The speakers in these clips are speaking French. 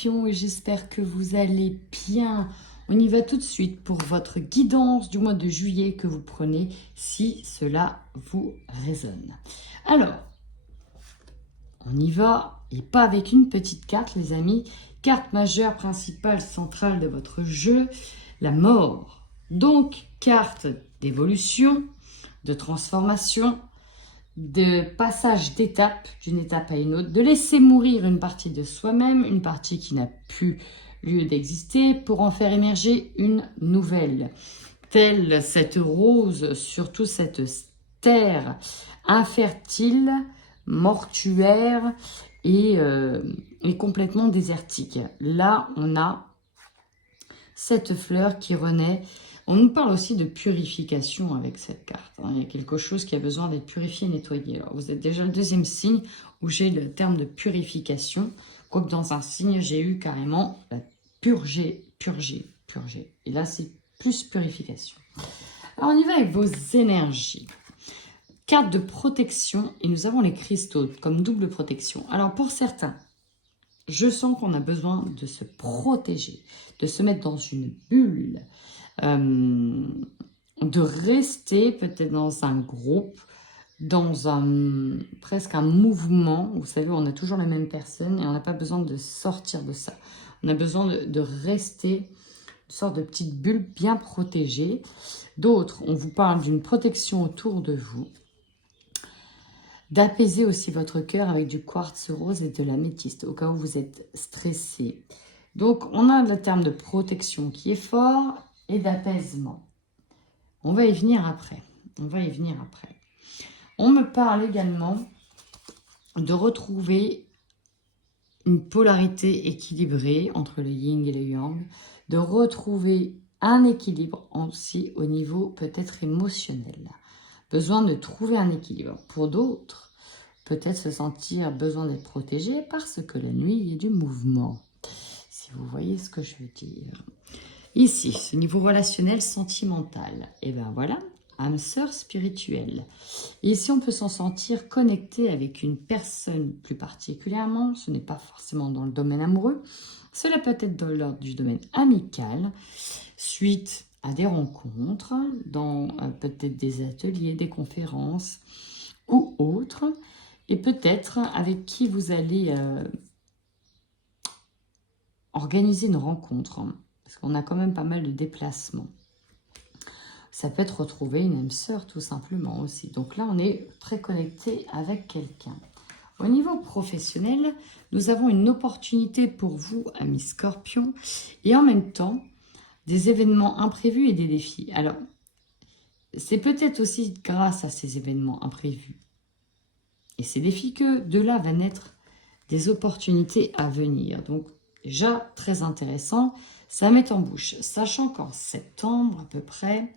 Scorpions, et j'espère que vous allez bien. On y va tout de suite pour votre guidance du mois de juillet que vous prenez si cela vous résonne. Alors, on y va et pas avec une petite carte les amis. Carte majeure, principale, centrale de votre jeu, la mort. Donc, carte d'évolution, de transformation, de passage d'étape, d'une étape à une autre, de laisser mourir une partie de soi-même, une partie qui n'a plus lieu d'exister, pour en faire émerger une nouvelle. Telle cette rose, surtout cette terre infertile, mortuaire et complètement désertique. Là, on a cette fleur qui renaît. On nous parle aussi de purification avec cette carte. Il y a quelque chose qui a besoin d'être purifié, nettoyé. Alors, vous êtes déjà le deuxième signe où j'ai le terme de purification. Quoique dans un signe, j'ai eu carrément la purger. Et là, c'est plus purification. Alors, on y va avec vos énergies. Carte de protection. Et nous avons les cristaux comme double protection. Alors, pour certains, je sens qu'on a besoin de se protéger, de se mettre dans une bulle, de rester peut-être dans un groupe, dans presque un mouvement. Vous savez, on a toujours la même personne et on n'a pas besoin de sortir de ça. On a besoin de rester une sorte de petite bulle bien protégée. D'autres, on vous parle d'une protection autour de vous. D'apaiser aussi votre cœur avec du quartz rose et de l'améthyste, au cas où vous êtes stressé. Donc, on a le terme de protection qui est fort et d'apaisement. On va y venir après. On me parle également de retrouver une polarité équilibrée entre le yin et le yang, de retrouver un équilibre aussi au niveau peut-être émotionnel. Besoin de trouver un équilibre. Pour d'autres, peut-être se sentir besoin d'être protégé parce que la nuit, il y a du mouvement. Si vous voyez ce que je veux dire. Ici, ce niveau relationnel, sentimental. Et bien voilà, âme sœur spirituelle. Et ici, on peut s'en sentir connecté avec une personne plus particulièrement. Ce n'est pas forcément dans le domaine amoureux. Cela peut être dans l'ordre du domaine amical, suite à des rencontres, dans peut-être des ateliers, des conférences ou autres, et peut-être avec qui vous allez organiser une rencontre, parce qu'on a quand même pas mal de déplacements. Ça peut être retrouver une âme sœur tout simplement aussi. Donc là, on est très connecté avec quelqu'un. Au niveau professionnel, nous avons une opportunité pour vous, amis Scorpions, et en même temps, des événements imprévus et des défis. Alors, c'est peut-être aussi grâce à ces événements imprévus et ces défis que de là va naître des opportunités à venir. Donc, déjà, très intéressant, ça met en bouche. Sachant qu'en septembre, à peu près,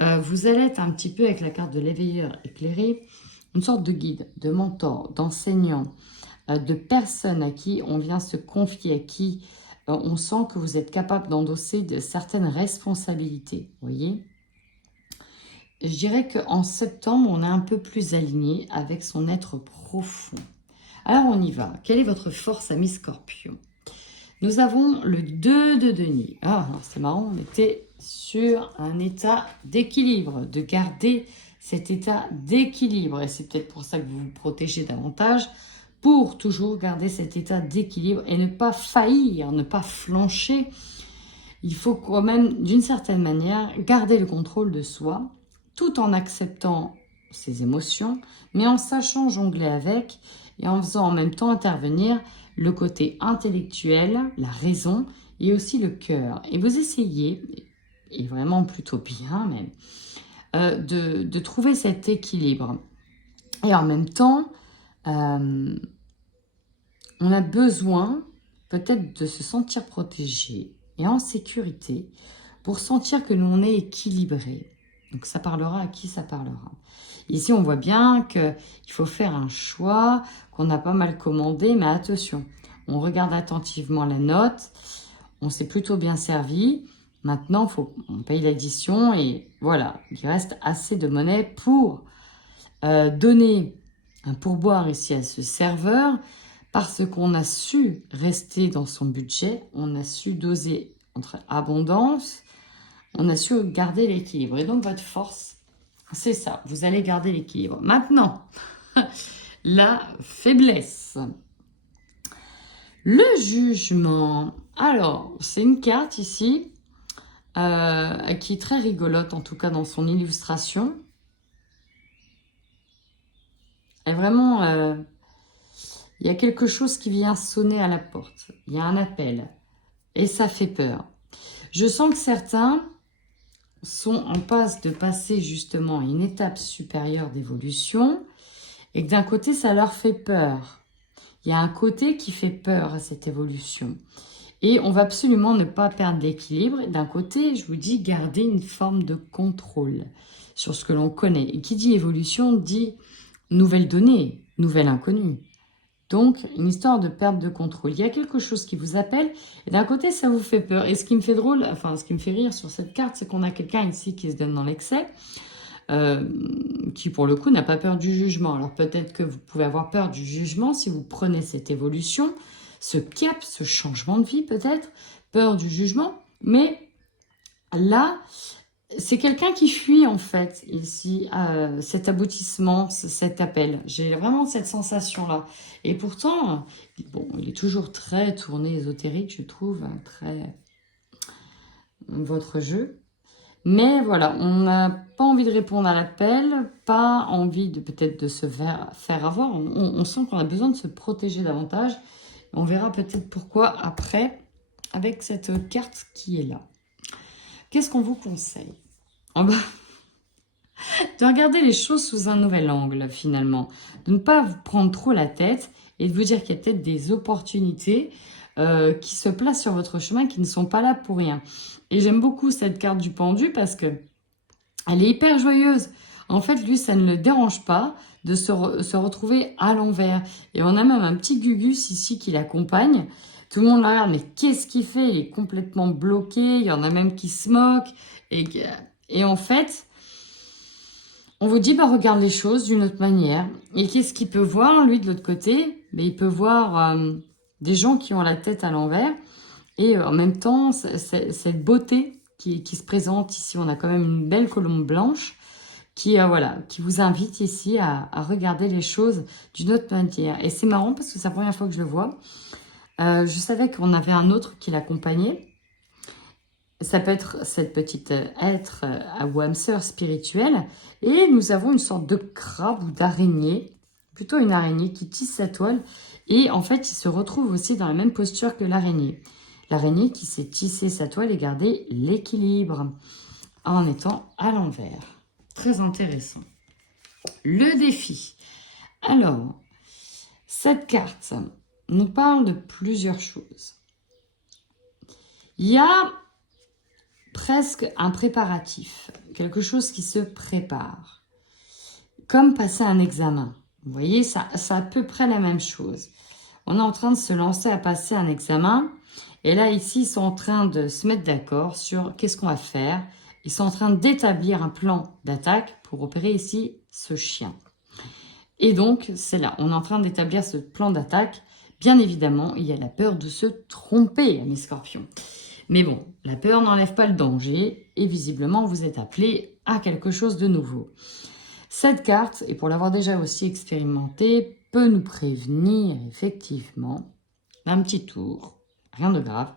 vous allez être un petit peu avec la carte de l'éveilleur éclairé, une sorte de guide, de mentor, d'enseignant, de personne à qui on vient se confier, à qui on sent que vous êtes capable d'endosser de certaines responsabilités, vous voyez. Je dirais qu'en septembre, on est un peu plus aligné avec son être profond. Alors, on y va. Quelle est votre force, ami Scorpion? Nous avons le 2 de denier. Ah, c'est marrant, on était sur un état d'équilibre, de garder cet état d'équilibre. Et c'est peut-être pour ça que vous vous protégez davantage, pour toujours garder cet état d'équilibre et ne pas faillir, ne pas flancher. Il faut quand même, d'une certaine manière, garder le contrôle de soi, tout en acceptant ses émotions, mais en sachant jongler avec et en faisant en même temps intervenir le côté intellectuel, la raison et aussi le cœur. Et vous essayez, et vraiment plutôt bien même, de trouver cet équilibre. Et en même temps, on a besoin peut-être de se sentir protégé et en sécurité pour sentir que l'on est équilibré. Donc ça parlera à qui ça parlera. Ici, on voit bien qu'il faut faire un choix, qu'on a pas mal commandé, mais attention, on regarde attentivement la note, on s'est plutôt bien servi. Maintenant, on paye l'addition et voilà, il reste assez de monnaie pour donner un pourboire ici à ce serveur, parce qu'on a su rester dans son budget, on a su doser entre abondance, on a su garder l'équilibre. Et donc, votre force, c'est ça, vous allez garder l'équilibre. Maintenant, la faiblesse. Le jugement. Alors, c'est une carte ici qui est très rigolote, en tout cas dans son illustration. Et vraiment, il y a quelque chose qui vient sonner à la porte. Il y a un appel. Et ça fait peur. Je sens que certains sont en passe de passer justement à une étape supérieure d'évolution et que d'un côté, ça leur fait peur. Il y a un côté qui fait peur à cette évolution. Et on va absolument ne pas perdre l'équilibre. D'un côté, je vous dis, garder une forme de contrôle sur ce que l'on connaît. Et qui dit évolution dit nouvelle donnée, nouvelle inconnue. Donc, une histoire de perte de contrôle. Il y a quelque chose qui vous appelle, et d'un côté, ça vous fait peur. Et ce qui me fait drôle, enfin, ce qui me fait rire sur cette carte, c'est qu'on a quelqu'un ici qui se donne dans l'excès, qui, pour le coup, n'a pas peur du jugement. Alors, peut-être que vous pouvez avoir peur du jugement si vous prenez cette évolution, ce cap, ce changement de vie, peut-être, peur du jugement. Mais là, c'est quelqu'un qui fuit, en fait, ici, cet aboutissement, cet appel. J'ai vraiment cette sensation-là. Et pourtant, bon, il est toujours très tourné ésotérique, je trouve, très votre jeu. Mais voilà, on n'a pas envie de répondre à l'appel, pas envie de peut-être de se faire avoir. On sent qu'on a besoin de se protéger davantage. On verra peut-être pourquoi après, avec cette carte qui est là. Qu'est-ce qu'on vous conseille? De regarder les choses sous un nouvel angle, finalement. De ne pas vous prendre trop la tête et de vous dire qu'il y a peut-être des opportunités qui se placent sur votre chemin qui ne sont pas là pour rien. Et j'aime beaucoup cette carte du pendu parce que elle est hyper joyeuse. En fait, lui, ça ne le dérange pas de se retrouver à l'envers. Et on a même un petit Gugus ici qui l'accompagne. Tout le monde le regarde, mais qu'est-ce qu'il fait? Il est complètement bloqué. Il y en a même qui se moquent. Et en fait, on vous dit, bah, regarde les choses d'une autre manière. Et qu'est-ce qu'il peut voir, lui, de l'autre côté? Ben, il peut voir des gens qui ont la tête à l'envers. Et en même temps, cette beauté qui se présente ici. On a quand même une belle colombe blanche qui vous invite ici à regarder les choses d'une autre manière. Et c'est marrant parce que c'est la première fois que je le vois. Je savais qu'on avait un autre qui l'accompagnait. Ça peut être cette petite être ou âme sœur spirituelle. Et nous avons une sorte de crabe ou d'araignée, plutôt une araignée qui tisse sa toile. Et en fait, il se retrouve aussi dans la même posture que l'araignée. L'araignée qui sait tisser sa toile et garder l'équilibre en étant à l'envers. Très intéressant. Le défi. Alors, cette carte nous parle de plusieurs choses. Il y a presque un préparatif, quelque chose qui se prépare, comme passer un examen. Vous voyez, ça à peu près la même chose. On est en train de se lancer à passer un examen, et là, ici, ils sont en train de se mettre d'accord sur qu'est-ce qu'on va faire. Ils sont en train d'établir un plan d'attaque pour opérer ici ce chien. Et donc, c'est là, on est en train d'établir ce plan d'attaque. Bien évidemment, il y a la peur de se tromper, mes scorpions. Mais bon, la peur n'enlève pas le danger et visiblement, vous êtes appelé à quelque chose de nouveau. Cette carte, et pour l'avoir déjà aussi expérimentée, peut nous prévenir effectivement d'un petit tour, rien de grave.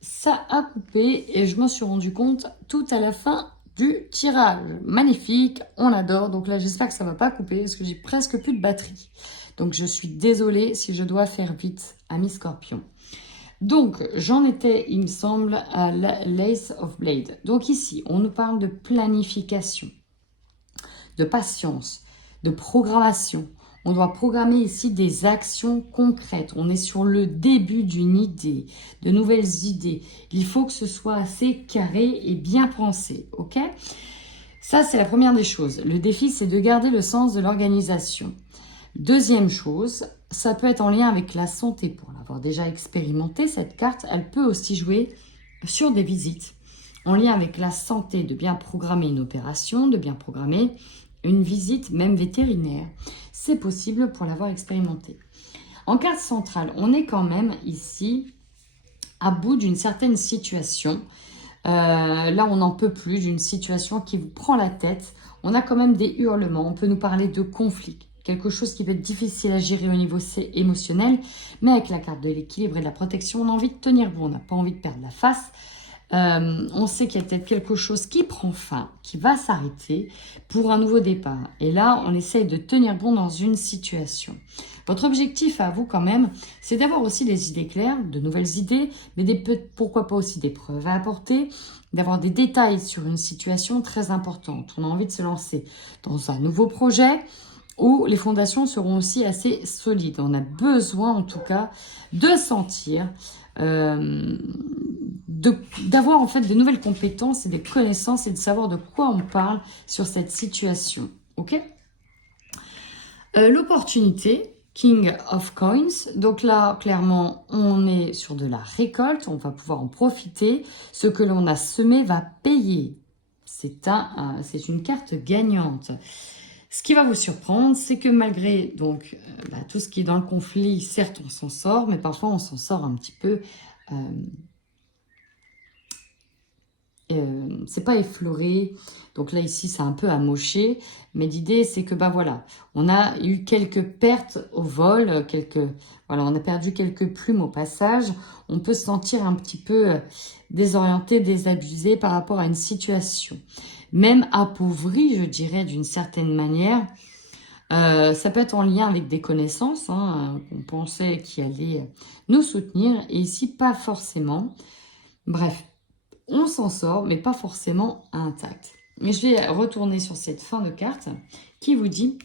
Ça a coupé et je m'en suis rendu compte tout à la fin du tirage. Magnifique, on adore. Donc là, j'espère que ça ne va pas couper parce que j'ai presque plus de batterie. Donc, je suis désolée si je dois faire vite, amis scorpions. Donc, j'en étais, il me semble, à l'Ace of Blade. Donc ici, on nous parle de planification, de patience, de programmation. On doit programmer ici des actions concrètes. On est sur le début d'une idée, de nouvelles idées. Il faut que ce soit assez carré et bien pensé, ok? Ça, c'est la première des choses. Le défi, c'est de garder le sens de l'organisation. Deuxième chose, ça peut être en lien avec la santé. Pour l'avoir déjà expérimenté, cette carte, elle peut aussi jouer sur des visites. En lien avec la santé, de bien programmer une opération, de bien programmer une visite même vétérinaire. C'est possible pour l'avoir expérimenté. En carte centrale, on est quand même ici à bout d'une certaine situation. Là, on n'en peut plus d'une situation qui vous prend la tête. On a quand même des hurlements. On peut nous parler de conflits. Quelque chose qui peut être difficile à gérer au niveau émotionnel. Mais avec la carte de l'équilibre et de la protection, on a envie de tenir bon. On n'a pas envie de perdre la face. On sait qu'il y a peut-être quelque chose qui prend fin, qui va s'arrêter pour un nouveau départ. Et là, on essaye de tenir bon dans une situation. Votre objectif à vous quand même, c'est d'avoir aussi des idées claires, de nouvelles idées, mais pourquoi pas aussi des preuves à apporter, d'avoir des détails sur une situation très importante. On a envie de se lancer dans un nouveau projet où les fondations seront aussi assez solides. On a besoin en tout cas de sentir, d'avoir en fait de nouvelles compétences et des connaissances et de savoir de quoi on parle sur cette situation. Ok ? L'opportunité, King of Coins. Donc là, clairement, on est sur de la récolte. On va pouvoir en profiter. Ce que l'on a semé va payer. C'est une carte gagnante. Ce qui va vous surprendre, c'est que malgré donc tout ce qui est dans le conflit, certes, on s'en sort, mais parfois on s'en sort un petit peu... c'est pas effleuré, donc là ici c'est un peu amoché, mais l'idée c'est que voilà, on a eu quelques pertes au vol, on a perdu quelques plumes au passage, on peut se sentir un petit peu désorienté, désabusé par rapport à une situation, même appauvri, je dirais d'une certaine manière. Ça peut être en lien avec des connaissances qu'on pensait qui allaient nous soutenir, et ici pas forcément. Bref, on s'en sort, mais pas forcément intact. Mais je vais retourner sur cette fin de carte qui vous dit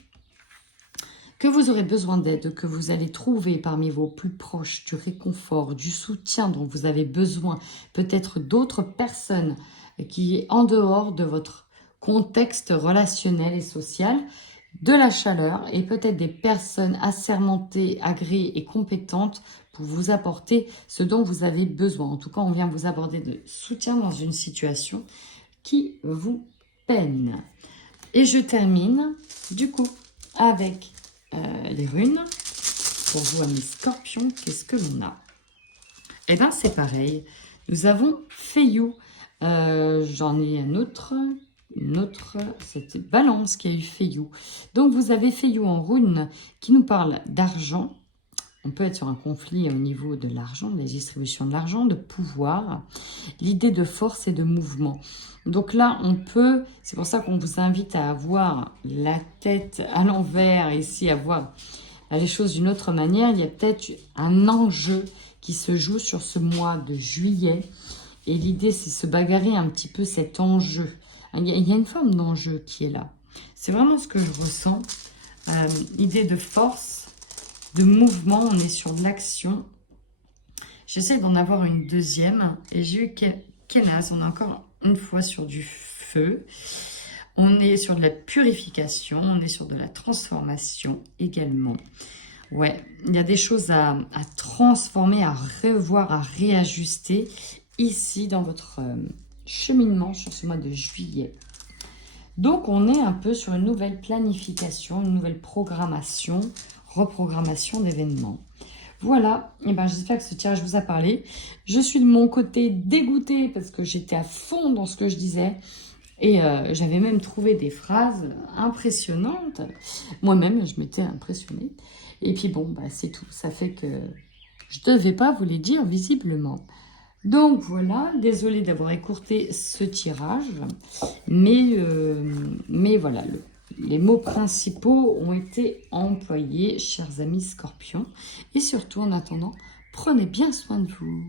que vous aurez besoin d'aide, que vous allez trouver parmi vos plus proches du réconfort, du soutien dont vous avez besoin, peut-être d'autres personnes qui est en dehors de votre contexte relationnel et social, de la chaleur et peut-être des personnes assermentées, agréées et compétentes pour vous apporter ce dont vous avez besoin. En tout cas, on vient vous aborder de soutien dans une situation qui vous peine. Et je termine du coup avec les runes. Pour vous, amis scorpions, qu'est-ce que l'on a? Eh bien, c'est pareil. Nous avons Feyou. J'en ai un autre... c'était Balance qui a eu Feyou. Donc vous avez Feyou en rune qui nous parle d'argent. On peut être sur un conflit au niveau de l'argent, de la distribution de l'argent, de pouvoir, l'idée de force et de mouvement. Donc là, c'est pour ça qu'on vous invite à avoir la tête à l'envers, ici, à voir les choses d'une autre manière. Il y a peut-être un enjeu qui se joue sur ce mois de juillet. Et l'idée, c'est se bagarrer un petit peu cet enjeu. Il y a une forme d'enjeu qui est là. C'est vraiment ce que je ressens. Idée de force, de mouvement, on est sur de l'action. J'essaie d'en avoir une deuxième. Et j'ai eu Kenaz, on est encore une fois sur du feu. On est sur de la purification, on est sur de la transformation également. Ouais, il y a des choses à transformer, à revoir, à réajuster ici dans votre cheminement sur ce mois de juillet. Donc, on est un peu sur une nouvelle planification, une nouvelle programmation, reprogrammation d'événements. Voilà, et j'espère que ce tirage vous a parlé. Je suis de mon côté dégoûtée parce que j'étais à fond dans ce que je disais. Et j'avais même trouvé des phrases impressionnantes. Moi-même, je m'étais impressionnée. Et puis bon, c'est tout. Ça fait que je ne devais pas vous les dire visiblement. Donc voilà, désolée d'avoir écourté ce tirage, mais voilà, les mots principaux ont été employés, chers amis scorpions. Et surtout, en attendant, prenez bien soin de vous.